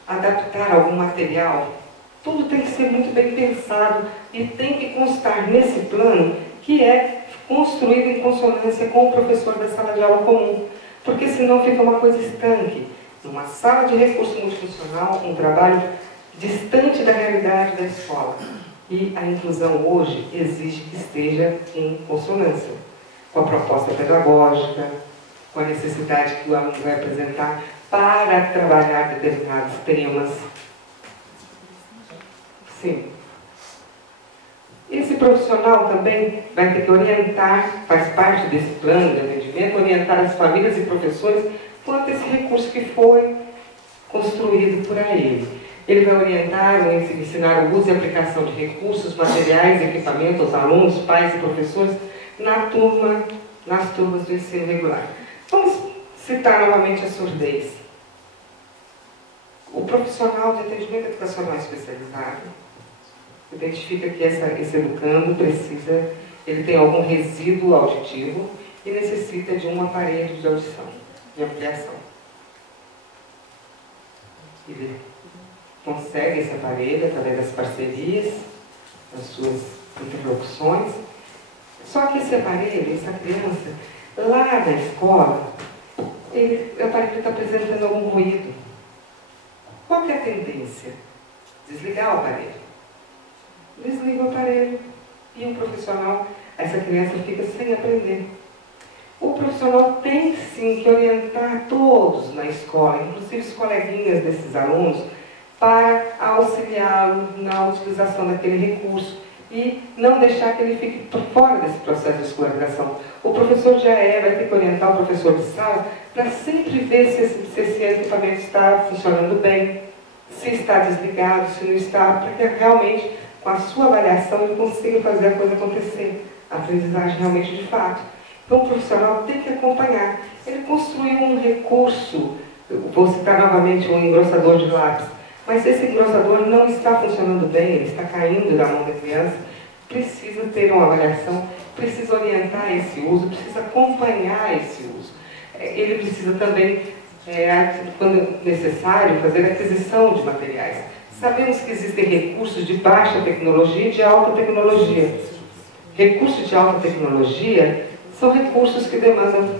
adaptar algum material. Tudo tem que ser muito bem pensado e tem que constar nesse plano que é construído em consonância com o professor da sala de aula comum, porque senão fica uma coisa estanque. Numa sala de recurso multifuncional, um trabalho distante da realidade da escola. E a inclusão hoje exige que esteja em consonância com a proposta pedagógica, com a necessidade que o aluno vai apresentar para trabalhar determinados temas. Sim. Esse profissional também vai ter que orientar, faz parte desse plano de atendimento, orientar as famílias e professores quanto a esse recurso que foi construído por ele. Ele vai orientar, ensinar o uso e aplicação de recursos, materiais, equipamentos aos alunos, pais e professores nas turmas do ensino regular. Vamos citar novamente a surdez. O profissional de atendimento educacional especializado identifica que esse educando ele tem algum resíduo auditivo e necessita de um aparelho de audição, de ampliação. Ele consegue esse aparelho através das parcerias, das suas interlocuções. Só que esse aparelho, essa criança, lá na escola, o aparelho está apresentando algum ruído. Qual que é a tendência? Desligar o aparelho. Desliga o aparelho e o profissional, essa criança fica sem aprender. O profissional tem sim que orientar todos na escola, inclusive os coleguinhas desses alunos, para auxiliá-lo na utilização daquele recurso e não deixar que ele fique por fora desse processo de escolarização. O professor de AE vai ter que orientar o professor de sala para sempre ver se esse equipamento está funcionando bem, se está desligado, se não está, para que realmente, com a sua avaliação, ele consiga fazer a coisa acontecer, a aprendizagem realmente de fato. Então o profissional tem que acompanhar. Ele construiu um recurso, vou citar novamente um engrossador de lápis, mas esse engrossador não está funcionando bem, ele está caindo da mão da criança, precisa ter uma avaliação, precisa orientar esse uso, precisa acompanhar esse uso. Ele precisa também, quando necessário, fazer aquisição de materiais. Sabemos que existem recursos de baixa tecnologia e de alta tecnologia. Recursos de alta tecnologia são recursos que demandam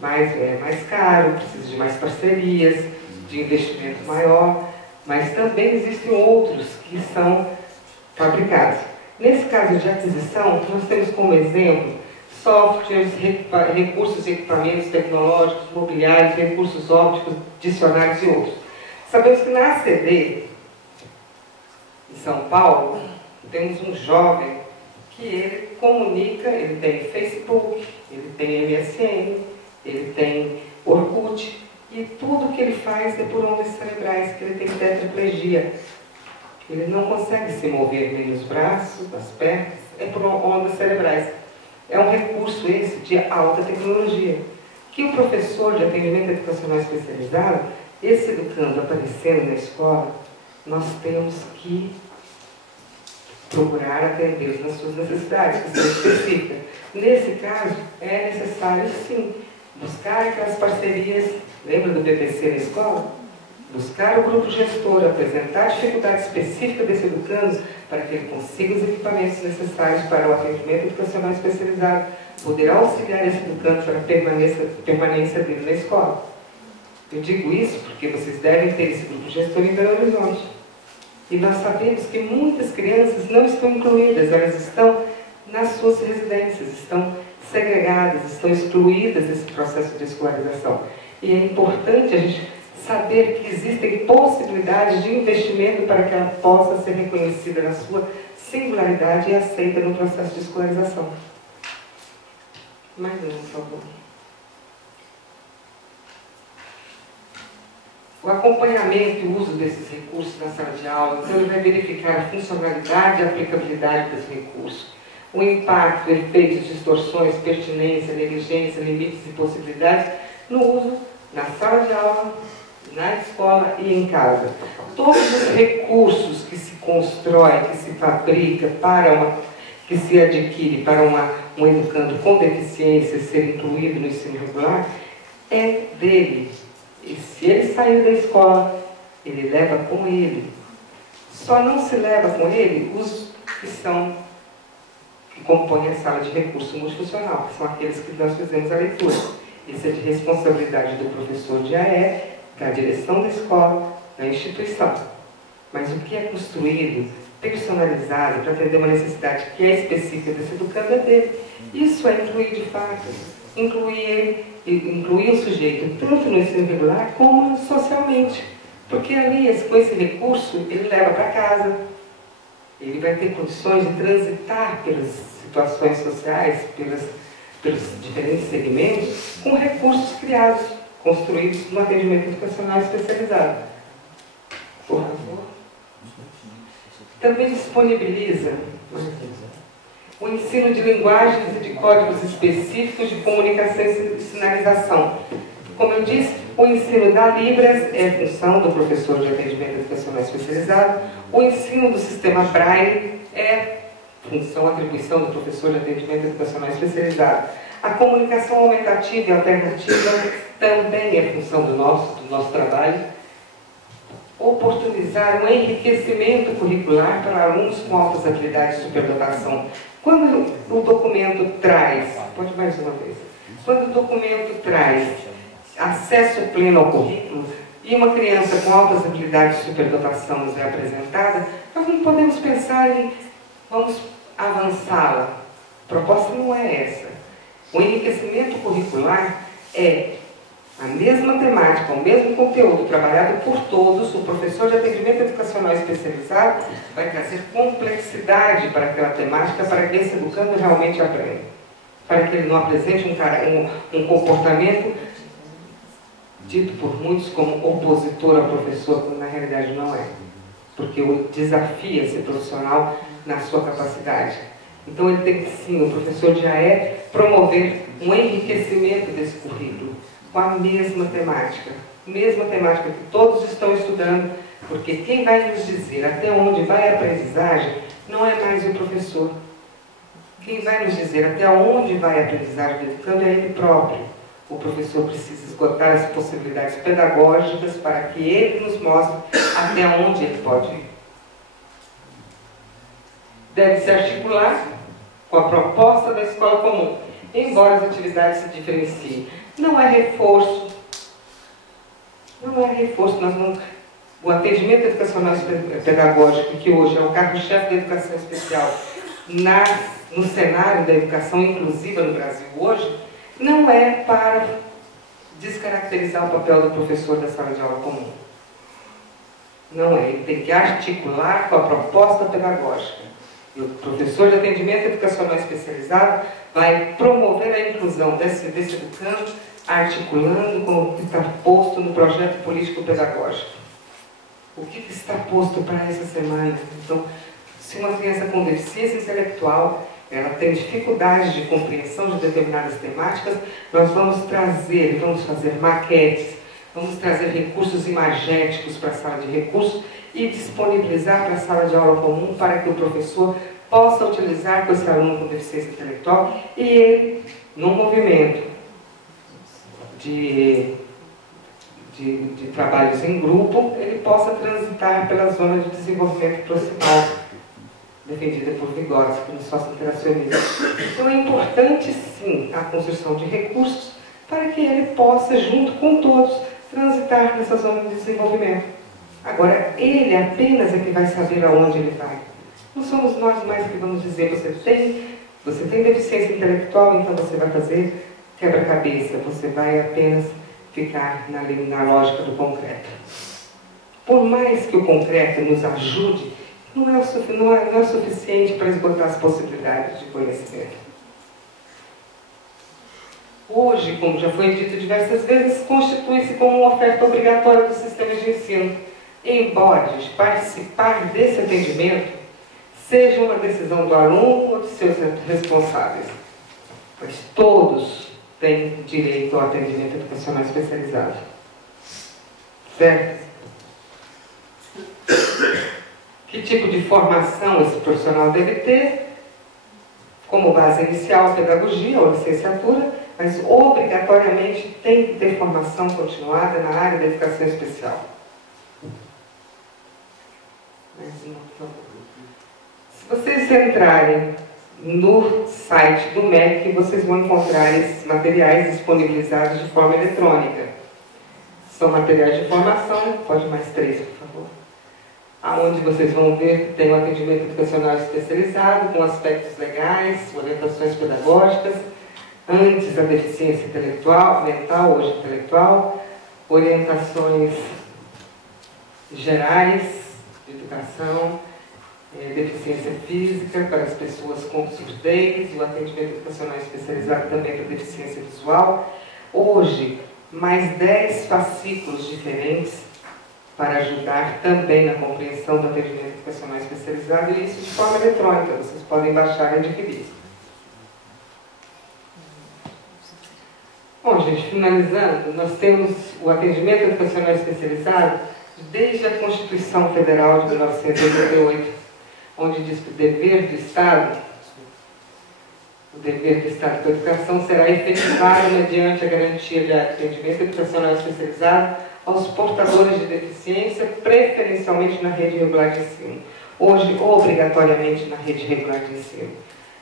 mais caro, precisam de mais parcerias, de investimento maior, mas também existem outros que são fabricados. Nesse caso de aquisição, nós temos como exemplo softwares, recursos e equipamentos tecnológicos, mobiliários, recursos ópticos, dicionários e outros. Sabemos que na ACD, em São Paulo, temos um jovem que ele comunica, ele tem Facebook, ele tem MSN, ele tem Orkut, E tudo que ele faz é por ondas cerebrais, que ele tem tetraplegia. Ele não consegue se mover nem os braços, as pernas, é por ondas cerebrais. É um recurso esse de alta tecnologia, que o professor de atendimento educacional especializado, esse educando aparecendo na escola, nós temos que procurar atender nas suas necessidades, que são específicas. Nesse caso, é necessário, sim, buscar aquelas parcerias, lembra do BPC na escola? Buscar o grupo gestor, apresentar a dificuldade específica desse educando para que ele consiga os equipamentos necessários para o atendimento educacional especializado, poder auxiliar esse educando para a permanência dele na escola. Eu digo isso porque vocês devem ter esse grupo gestor em Belo Horizonte. E nós sabemos que muitas crianças não estão incluídas, elas estão nas suas residências, estão segregadas, estão excluídas desse processo de escolarização. E é importante a gente saber que existem possibilidades de investimento para que ela possa ser reconhecida na sua singularidade e aceita no processo de escolarização. Mais um, por favor. O acompanhamento e o uso desses recursos na sala de aula, então ele vai verificar a funcionalidade e a aplicabilidade desse recurso, o impacto, efeitos, distorções, pertinência, negligência, limites e possibilidades no uso na sala de aula, na escola e em casa. Todos os recursos que se constrói, que se fabrica, que se adquire para um educando com deficiência ser incluído no ensino regular, é dele. E se ele sair da escola, ele leva com ele. Só não se leva com ele os que compõem a sala de recurso multifuncional, que são aqueles que nós fizemos a leitura. Isso é de responsabilidade do professor de AE, da direção da escola, da instituição. Mas o que é construído, personalizado, para atender uma necessidade que é específica desse educando é dele. Isso é incluir de fato, incluir o sujeito tanto no ensino regular como socialmente. Porque ali, com esse recurso, ele leva para casa, ele vai ter condições de transitar pelas situações sociais, pelos diferentes segmentos, com recursos criados, construídos no atendimento educacional especializado. Por favor. Também disponibiliza o ensino de linguagens e de códigos específicos de comunicação e sinalização. Como eu disse, o ensino da Libras é função do professor de atendimento educacional especializado, o ensino do sistema Braille é função, atribuição do professor de atendimento educacional especializado. A comunicação aumentativa e alternativa também é função do nosso trabalho. Oportunizar um enriquecimento curricular para alunos com altas habilidades de superdotação. Quando o documento traz, pode mais uma vez, quando o documento traz acesso pleno ao currículo e uma criança com altas habilidades de superdotação nos é apresentada, nós não podemos pensar em vamos avançá-la. A proposta não é essa. O enriquecimento curricular é a mesma temática, o mesmo conteúdo trabalhado por todos. O professor de atendimento educacional especializado vai trazer complexidade para aquela temática, para que esse educando realmente aprenda. Para que ele não apresente um comportamento dito por muitos como opositor ao professor, quando na realidade não é. Porque o desafia ser profissional na sua capacidade. Então ele tem que sim, o professor de AE, promover um enriquecimento desse currículo, com a mesma temática que todos estão estudando, porque quem vai nos dizer até onde vai a aprendizagem não é mais o professor. Quem vai nos dizer até onde vai a aprendizagem do educando é ele próprio. O professor precisa esgotar as possibilidades pedagógicas para que ele nos mostre até onde ele pode ir. Deve se articular com a proposta da escola comum, embora as atividades se diferenciem. Não é reforço. O atendimento educacional pedagógico, que hoje é o carro-chefe da educação especial no cenário da educação inclusiva no Brasil hoje, não é para descaracterizar o papel do professor da sala de aula comum. Não é. Ele tem que articular com a proposta pedagógica. E o professor de atendimento educacional especializado vai promover a inclusão desse educando, articulando com o que está posto no projeto político-pedagógico. O que está posto para essa semana? Então, se uma criança com deficiência intelectual ela tem dificuldade de compreensão de determinadas temáticas, nós vamos fazer maquetes, vamos trazer recursos imagéticos para a sala de recursos e disponibilizar para a sala de aula comum para que o professor possa utilizar com esse aluno com deficiência intelectual e ele, num movimento de trabalhos em grupo, ele possa transitar pela zona de desenvolvimento proximal, defendida por Vygotsky no sócio-interacionismo. Então é importante, sim, a construção de recursos para que ele possa, junto com todos, transitar nessa zona de desenvolvimento. Agora, ele apenas é que vai saber aonde ele vai. Não somos nós mais que vamos dizer, você tem deficiência intelectual, então você vai fazer quebra-cabeça, você vai apenas ficar na lógica do concreto. Por mais que o concreto nos ajude, não é suficiente para esgotar as possibilidades de conhecimento. Hoje, como já foi dito diversas vezes, constitui-se como uma oferta obrigatória do sistema de ensino, embora participar desse atendimento seja uma decisão do aluno ou de seus responsáveis. Pois todos têm direito ao atendimento educacional especializado. Certo? Que tipo de formação esse profissional deve ter? Como base inicial, pedagogia ou licenciatura, mas obrigatoriamente tem que ter formação continuada na área da educação especial. Se vocês entrarem no site do MEC, vocês vão encontrar esses materiais disponibilizados de forma eletrônica. São materiais de formação, pode mais 3, por favor. Aonde vocês vão ver que tem um atendimento educacional especializado, com aspectos legais, orientações pedagógicas, antes a deficiência intelectual, mental, hoje intelectual, orientações gerais de educação, deficiência física para as pessoas com surdez, e o atendimento educacional especializado também para deficiência visual. Hoje, mais 10 fascículos diferentes para ajudar também na compreensão do atendimento educacional especializado, e isso de forma eletrônica, vocês podem baixar e adquirir. Bom, gente, finalizando, nós temos o atendimento educacional especializado desde a Constituição Federal de 1988, onde diz que o dever do Estado com a educação será efetivado mediante a garantia de atendimento educacional especializado aos portadores de deficiência, preferencialmente na rede regular de ensino. Hoje, obrigatoriamente na rede regular de ensino.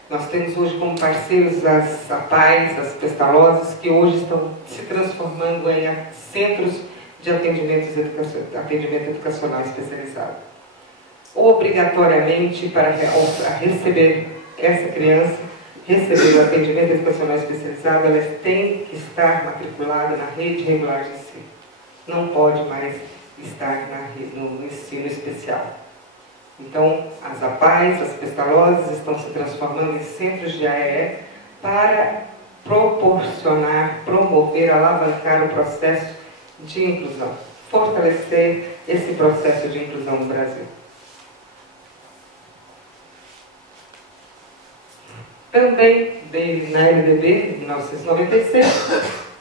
Nós temos hoje como parceiros as APAES, as Pestalozes, que hoje estão se transformando em centros de atendimento educacional especializado. Obrigatoriamente, para receber essa criança, receber o atendimento educacional especializado, ela tem que estar matriculada na rede regular de ensino. Não pode mais estar no ensino especial. Então, as APAES, as Pestalozes, estão se transformando em centros de AEE para proporcionar, promover, alavancar o processo de inclusão, fortalecer esse processo de inclusão no Brasil. Também, na LDB, de 1996,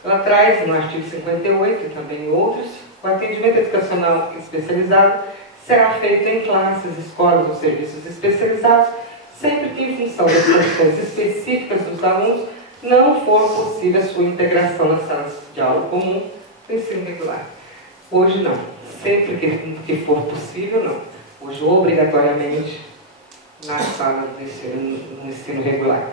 ela traz, no artigo 58 e também em outros, o atendimento educacional especializado será feito em classes, escolas ou serviços especializados, sempre que, em função das condições específicas dos alunos, não for possível a sua integração nas salas de aula comum do ensino regular. Hoje não. Sempre que for possível, não. Hoje, obrigatoriamente, na sala do ensino, no ensino regular.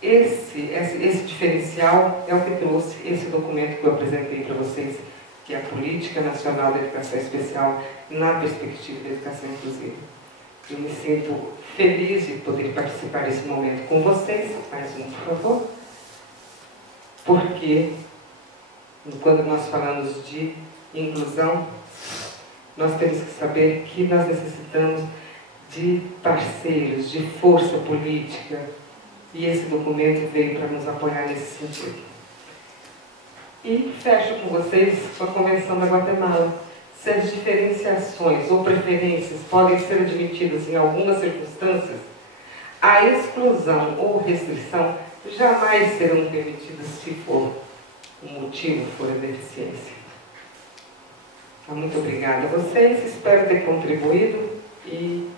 Esse diferencial é o que trouxe esse documento que eu apresentei para vocês, que é a Política Nacional da Educação Especial na perspectiva da educação inclusiva. Eu me sinto feliz de poder participar desse momento com vocês. Mais um, por favor. Porque, quando nós falamos de inclusão, nós temos que saber que nós necessitamos de parceiros, de força política, e esse documento veio para nos apoiar nesse sentido. E fecho com vocês com a Convenção da Guatemala. Se as diferenciações ou preferências podem ser admitidas em algumas circunstâncias, a exclusão ou restrição jamais serão permitidas se for o motivo for a deficiência. Então, muito obrigada a vocês, espero ter contribuído e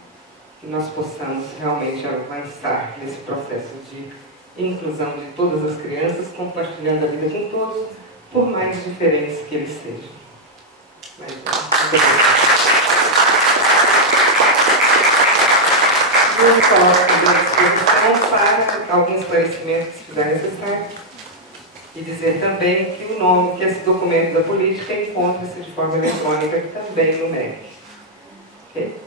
que nós possamos realmente avançar nesse processo de inclusão de todas as crianças, compartilhando a vida com todos, por mais diferentes que eles sejam. Muito obrigada. Eu me coloco à disposição para alguns esclarecimentos que fizer necessário e dizer também que o nome, que esse documento da política encontra-se de forma eletrônica também no MEC. Ok?